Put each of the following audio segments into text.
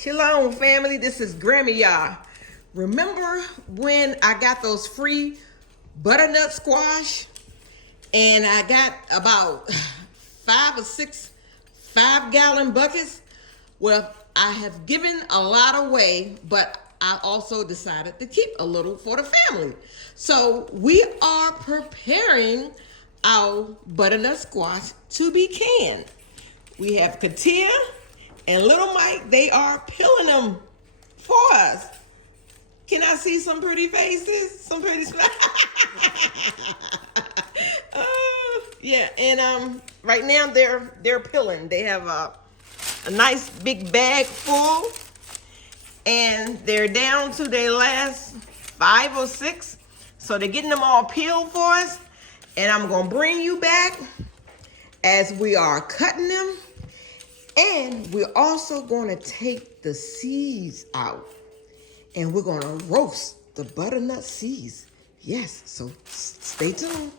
Shalom, family. This is Grammy Yah. Remember when I got those free butternut squash and I got about 5 or 6 5-gallon buckets? Well, I have given a lot away, but I also decided to keep a little for the family. So we are preparing our butternut squash to be canned. We have Katia and little Mike. They are peeling them for us. Can I see some pretty faces? Some pretty smiles? Yeah, and right now they're peeling. They have a nice big bag full, and they're down to their last 5 or 6. So they're getting them all peeled for us, and I'm gonna bring you back as we are cutting them. And we're also going to take the seeds out, and we're going to roast the butternut seeds. Yes, so stay tuned.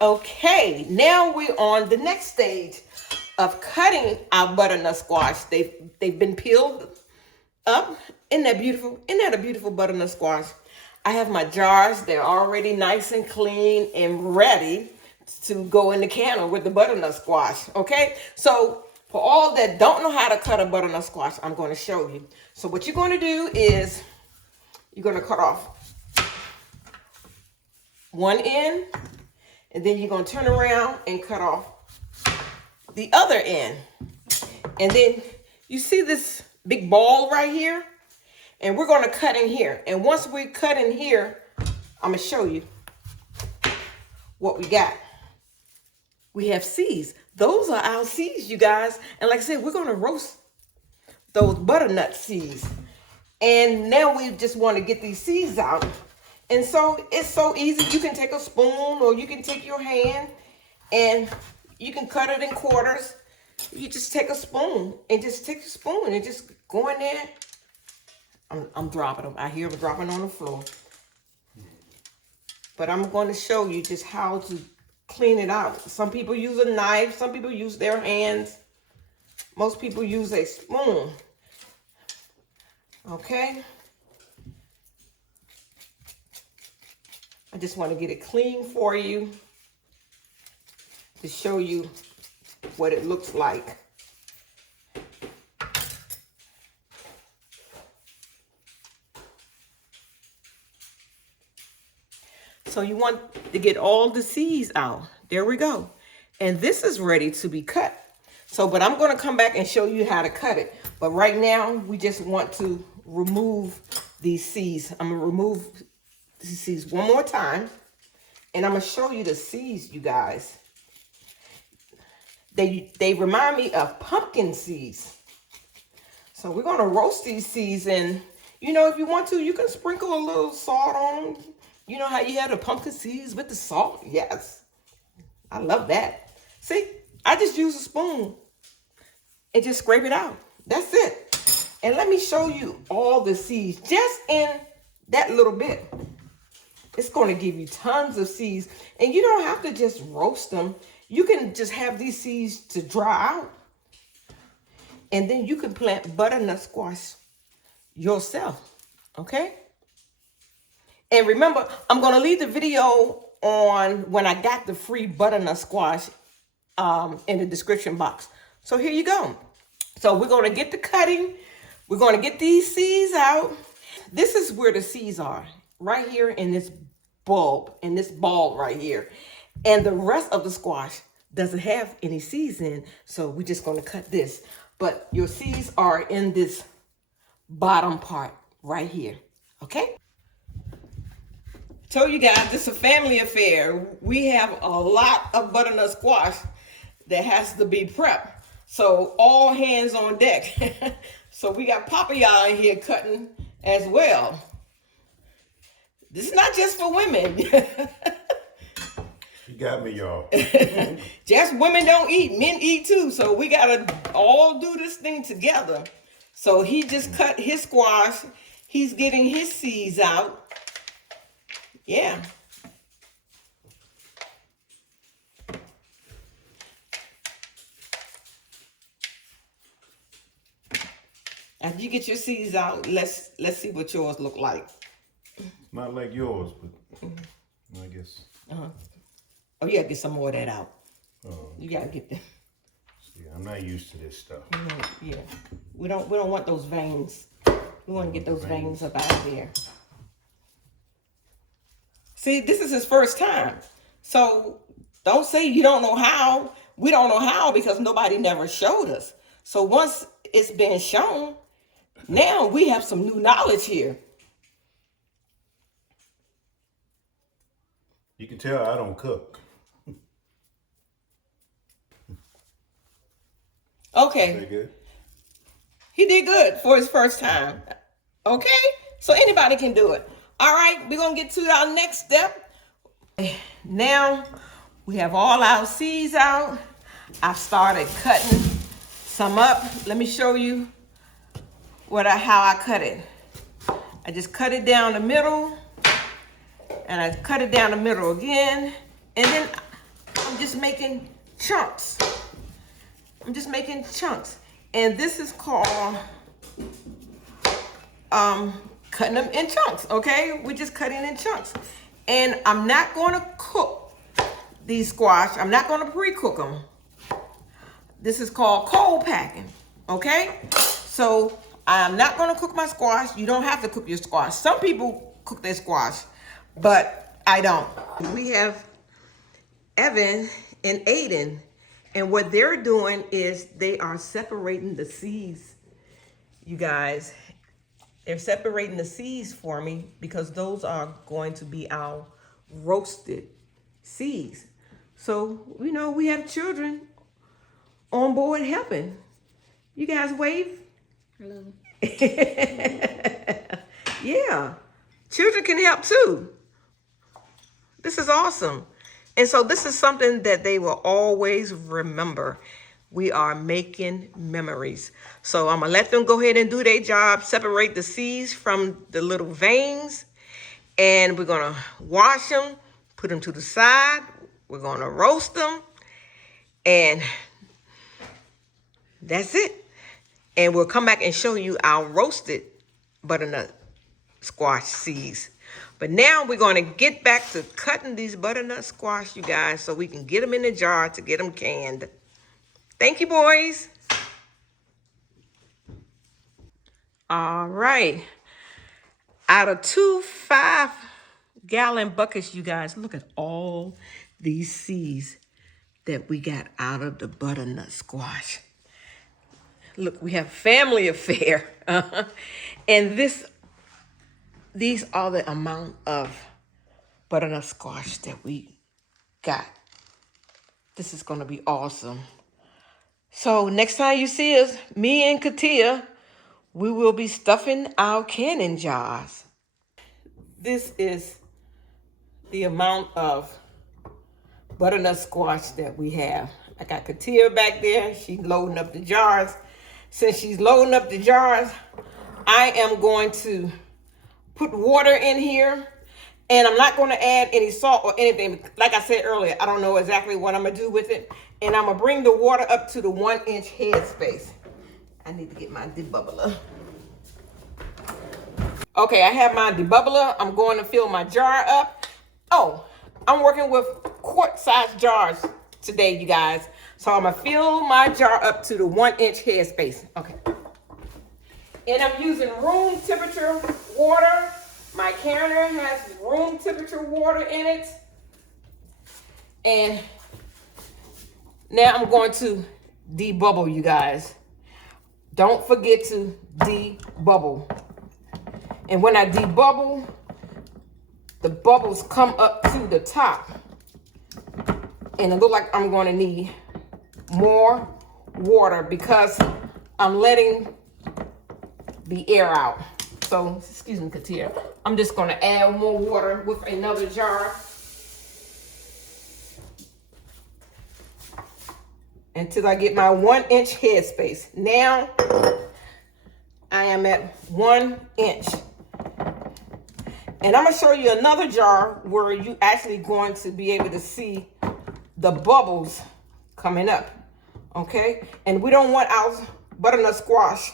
Okay, now we're on the next stage of cutting our butternut squash. They've been peeled up. Isn't that beautiful? Isn't that a beautiful butternut squash? I have my jars. They're already nice and clean and ready to go in the canner with the butternut squash. Okay, so for all that don't know how to cut a butternut squash, I'm going to show you. So what you're going to do is you're going to cut off one end, and then you're going to turn around and cut off the other end. And then you see this big ball right here, and we're going to cut in here. And once we cut in here, I'm going to show you what we got. We have seeds. Those are our seeds, you guys. And like I said, we're going to roast those butternut seeds. And now we just want to get these seeds out. And so it's so easy. You can take a spoon, or you can take your hand and you can cut it in quarters. You just take a spoon and just go in there. I'm dropping them. I hear them dropping on the floor. But I'm going to show you just how to clean it out. Some people use a knife. Some people use their hands. Most people use a spoon. Okay. I just want to get it clean for you to show you what it looks like. So you want to get all the seeds out. There we go. And this is ready to be cut. So, but I'm going to come back and show you how to cut it. But right now, we just want to remove these seeds. I'm going to remove these seeds one more time. And I'm going to show you the seeds, you guys. They remind me of pumpkin seeds. So we're going to roast these seeds. And, you know, if you want to, you can sprinkle a little salt on them. You know how you have the pumpkin seeds with the salt? Yes. I love that. See, I just use a spoon and just scrape it out. That's it. And let me show you all the seeds just in that little bit. It's going to give you tons of seeds. And you don't have to just roast them. You can just have these seeds to dry out. And then you can plant butternut squash yourself. Okay? And remember, I'm going to leave the video on when I got the free butternut squash in the description box. So here you go. So we're going to get the cutting. We're going to get these seeds out. This is where the seeds are, right here in this bulb, in this ball right here. And the rest of the squash doesn't have any seeds in, so we're just going to cut this. But your seeds are in this bottom part right here, okay? Told you guys, this is a family affair. We have a lot of butternut squash that has to be prepped. So all hands on deck. So we got Papa Yah in here cutting as well. This is not just for women. You got me, y'all. Just women don't eat, men eat too. So we gotta all do this thing together. So he just cut his squash. He's getting his seeds out. Yeah. After you get your seeds out, let's see what yours look like. Not like yours, but I guess. Oh, you gotta get some more of that out. Oh, you gotta get them. See, I'm not used to this stuff. Yeah, we don't want those veins. We want to get those veins up out of there. See, this is his first time, so don't say you don't know how. We don't know how because nobody never showed us. So once it's been shown, now we have some new knowledge here. You can tell I don't cook. Okay. Is that good? He did good for his first time. Okay? So anybody can do it. All right, we're going to get to our next step. Now we have all our seeds out. I've started cutting some up. Let me show you how I cut it. I just cut it down the middle, and I cut it down the middle again, and then I'm just making chunks. And this is called cutting them in chunks, okay? We're just cutting in chunks. And I'm not going to cook these squash. I'm not going to pre-cook them. This is called cold packing, okay? So I'm not going to cook my squash. You don't have to cook your squash. Some people cook their squash, but I don't. We have Evan and Aiden, and what they're doing is they are separating the seeds, you guys. They're separating the seeds for me because those are going to be our roasted seeds. So, you know, we have children on board helping. You guys wave? Hello. Yeah, children can help too. This is awesome. And so this is something that they will always remember. We are making memories. So I'm gonna let them go ahead and do their job, separate the seeds from the little veins, and we're gonna wash them, put them to the side. We're gonna roast them, and that's it. And we'll come back and show you our roasted butternut squash seeds. But now we're going to get back to cutting these butternut squash, you guys, so we can get them in the jar to get them canned. Thank you, boys. All right. Out of 2 5-gallon buckets, you guys, look at all these seeds that we got out of the butternut squash. Look, we have family affair. And these are the amount of butternut squash that we got. This is going to be awesome. So next time you see us, me and Katia, we will be stuffing our canning jars. This is the amount of butternut squash that we have. I got Katia back there. She's loading up the jars. Since she's loading up the jars, I am going to put water in here. And I'm not going to add any salt or anything. Like I said earlier, I don't know exactly what I'm going to do with it. And I'm going to bring the water up to the 1-inch head space. I need to get my debubbler. Okay, I have my debubbler. I'm going to fill my jar up. Oh, I'm working with quart-sized jars today, you guys. So I'm going to fill my jar up to the 1-inch head space. Okay. And I'm using room temperature water. My canner has room temperature water in it. And now I'm going to debubble, you guys. Don't forget to debubble. And when I debubble, the bubbles come up to the top. And it looks like I'm going to need more water because I'm letting the air out. So, excuse me, Katia. I'm just going to add more water with another jar until I get my 1-inch head space. Now, I am at 1 inch. And I'm going to show you another jar where you actually going to be able to see the bubbles coming up. Okay? And we don't want our butternut squash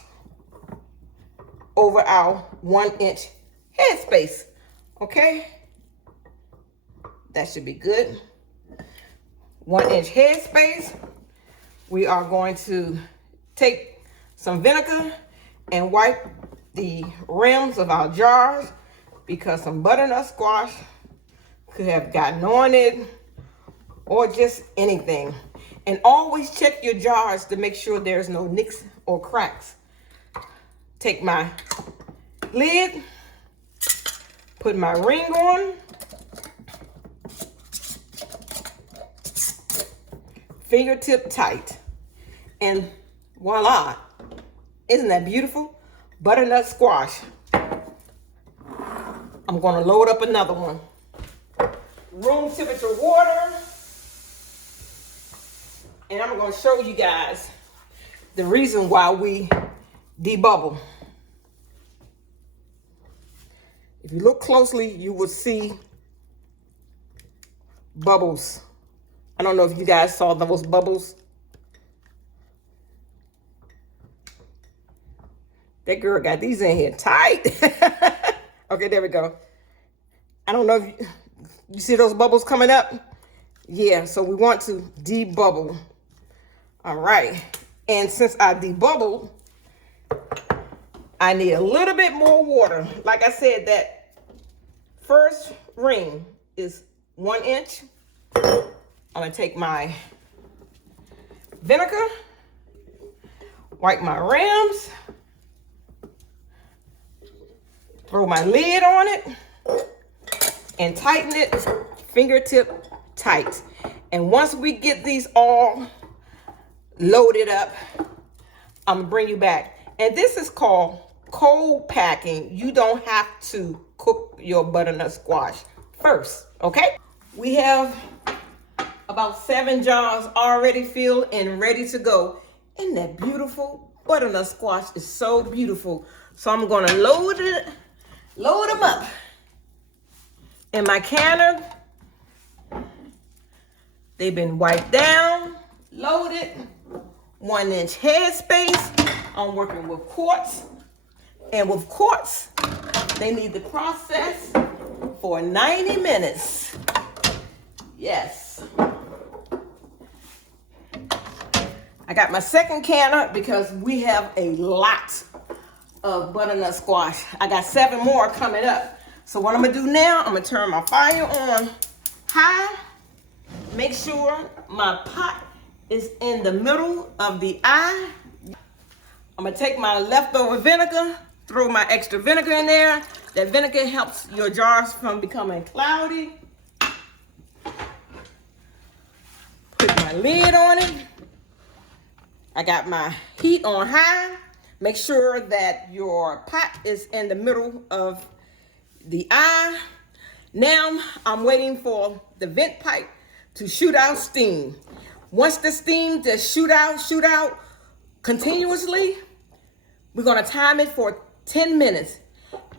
over our 1-inch headspace. Okay, that should be good. 1-inch headspace. We are going to take some vinegar and wipe the rims of our jars because some butternut squash could have gotten on it or just anything. And always check your jars to make sure there's no nicks or cracks. Take my lid, put my ring on, fingertip tight, and voila. Isn't that beautiful? Butternut squash. I'm gonna load up another one. Room temperature water. And I'm gonna show you guys the reason why we debubble. If you look closely, you will see bubbles. I don't know if you guys saw those bubbles. That girl got these in here tight. Okay, there we go. I don't know if you see those bubbles coming up. Yeah, so we want to debubble. All right, and since I debubbled, I need a little bit more water. Like I said, that first ring is 1 inch. I'm gonna take my vinegar, wipe my rims, throw my lid on it, and tighten it fingertip tight. And once we get these all loaded up, I'm gonna bring you back. And this is called cold packing. You don't have to cook your butternut squash first, okay? We have about 7 jars already filled and ready to go. Isn't that beautiful? Butternut squash is so beautiful. So I'm gonna load them up in my canner. They've been wiped down, loaded, 1 inch headspace. I'm working with quartz. And with quartz, they need to process for 90 minutes. Yes. I got my second canner because we have a lot of butternut squash. I got 7 more coming up. So what I'm gonna do now, I'm gonna turn my fire on high. Make sure my pot is in the middle of the eye. I'm gonna take my leftover vinegar, throw my extra vinegar in there. That vinegar helps your jars from becoming cloudy. Put my lid on it. I got my heat on high. Make sure that your pot is in the middle of the eye. Now I'm waiting for the vent pipe to shoot out steam. Once the steam just shoot out continuously, we're gonna time it for 10 minutes.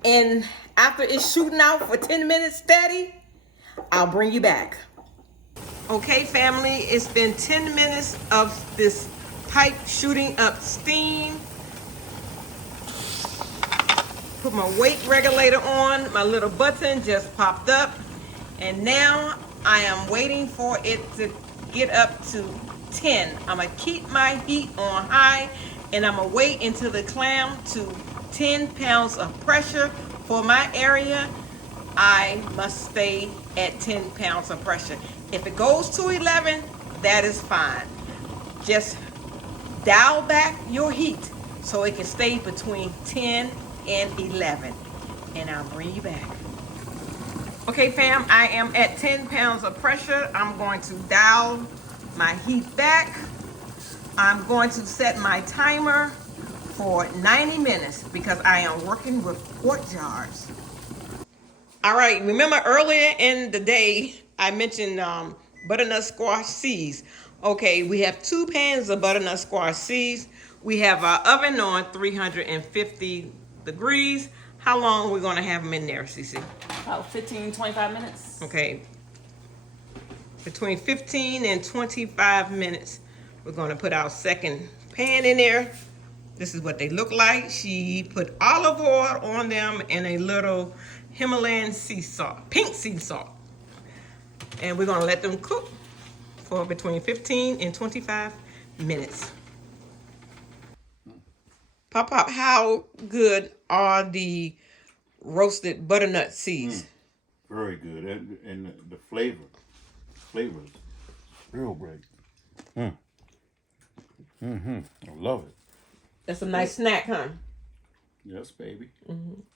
And after it's shooting out for 10 minutes steady, I'll bring you back. Okay, family, it's been 10 minutes of this pipe shooting up steam. Put my weight regulator on. My little button just popped up. And now I am waiting for it to get up to 10. I'm gonna keep my heat on high and I'm gonna wait until the clam to 10 pounds of pressure. For my area, I must stay at 10 pounds of pressure. If it goes to 11, that is fine. Just dial back your heat so it can stay between 10 and 11. And I'll bring you back. Okay, fam, I am at 10 pounds of pressure. I'm going to dial my heat back. I'm going to set my timer for 90 minutes because I am working with quart jars. All right, remember earlier in the day, I mentioned butternut squash seeds. Okay, we have 2 pans of butternut squash seeds. We have our oven on 350 degrees. How long are we gonna have them in there, Cece? About 15, 25 minutes. Okay, between 15 and 25 minutes. We're gonna put our second pan in there. This is what they look like. She put olive oil on them and a little Himalayan sea salt, pink sea salt. And we're gonna let them cook for between 15 and 25 minutes. Pop, how good are the roasted butternut seeds? Very good, and the flavors, real great. I love it. That's a nice snack, huh? Yes, baby.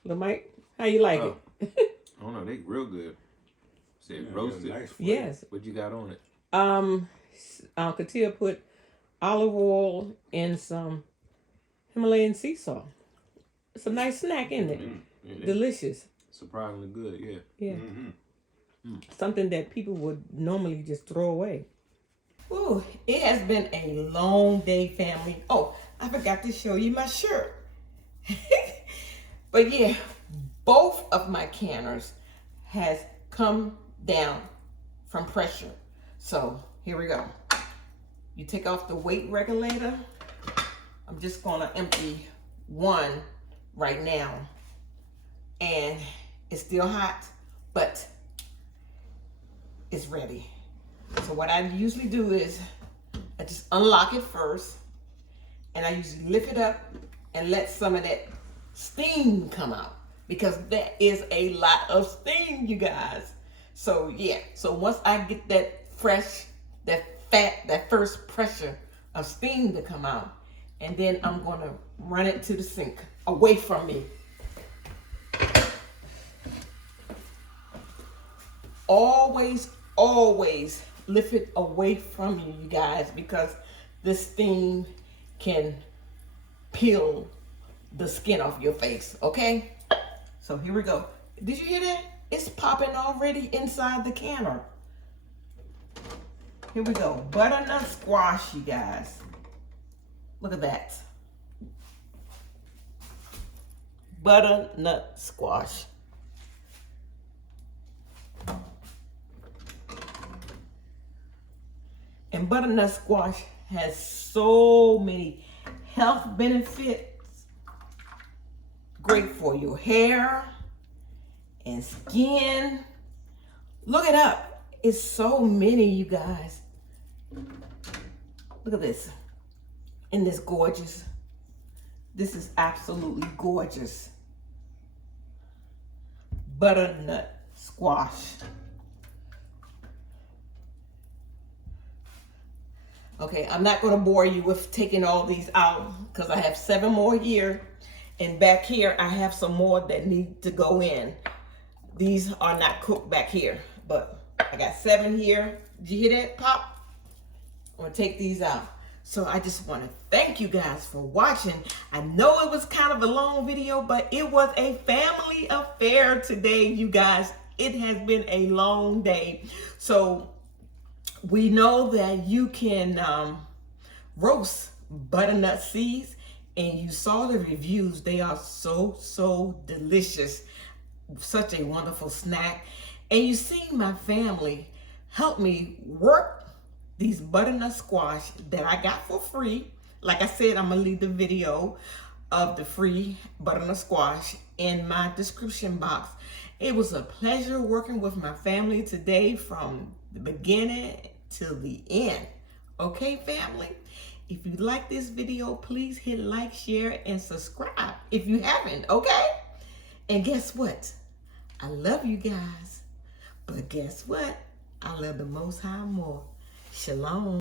Little Mike, how you like it? I don't know, they real good. Said roasted. Nice flavor. Yes. What you got on it? Katia put olive oil and some Himalayan sea salt. It's a nice snack, isn't it? Yeah, Delicious. surprisingly good, yeah. Yeah. Something that people would normally just throw away. Ooh, it has been a long day, family. Oh, I forgot to show you my shirt. But yeah, both of my canners has come down from pressure. So here we go. You take off the weight regulator. I'm just gonna empty one right now. And it's still hot, but it's ready. So what I usually do is I just unlock it first, and I usually lift it up and let some of that steam come out, because that is a lot of steam, you guys. So yeah, so once I get that fresh, that first pressure of steam to come out, and then I'm gonna run it to the sink away from me. Always lift it away from you, you guys, because this steam can peel the skin off your face, okay? So here we go. Did you hear that? It's popping already inside the canner. Here we go. Butternut squash, you guys. Look at that. Butternut squash. And butternut squash has so many health benefits. Great for your hair and skin. Look it up. It's so many, you guys. Look at this. Isn't this gorgeous? This is absolutely gorgeous. Butternut squash. Okay, I'm not going to bore you with taking all these out because I have 7 more here. And back here, I have some more that need to go in. These are not cooked back here, but I got 7 here. Did you hear that pop? I'm going to take these out. So I just want to thank you guys for watching. I know it was kind of a long video, but it was a family affair today, you guys. It has been a long day. So we know that you can roast butternut seeds, and you saw the reviews. They are so delicious. Such a wonderful snack. And you seen my family help me work these butternut squash that I got for free. Like I said, I'm gonna leave the video of the free butternut squash in my description box. It was a pleasure working with my family today from the beginning till the end. Okay, family? If you like this video, please hit like, share, and subscribe if you haven't, okay? And guess what? I love you guys. But guess what? I love the Most High more. Shalom.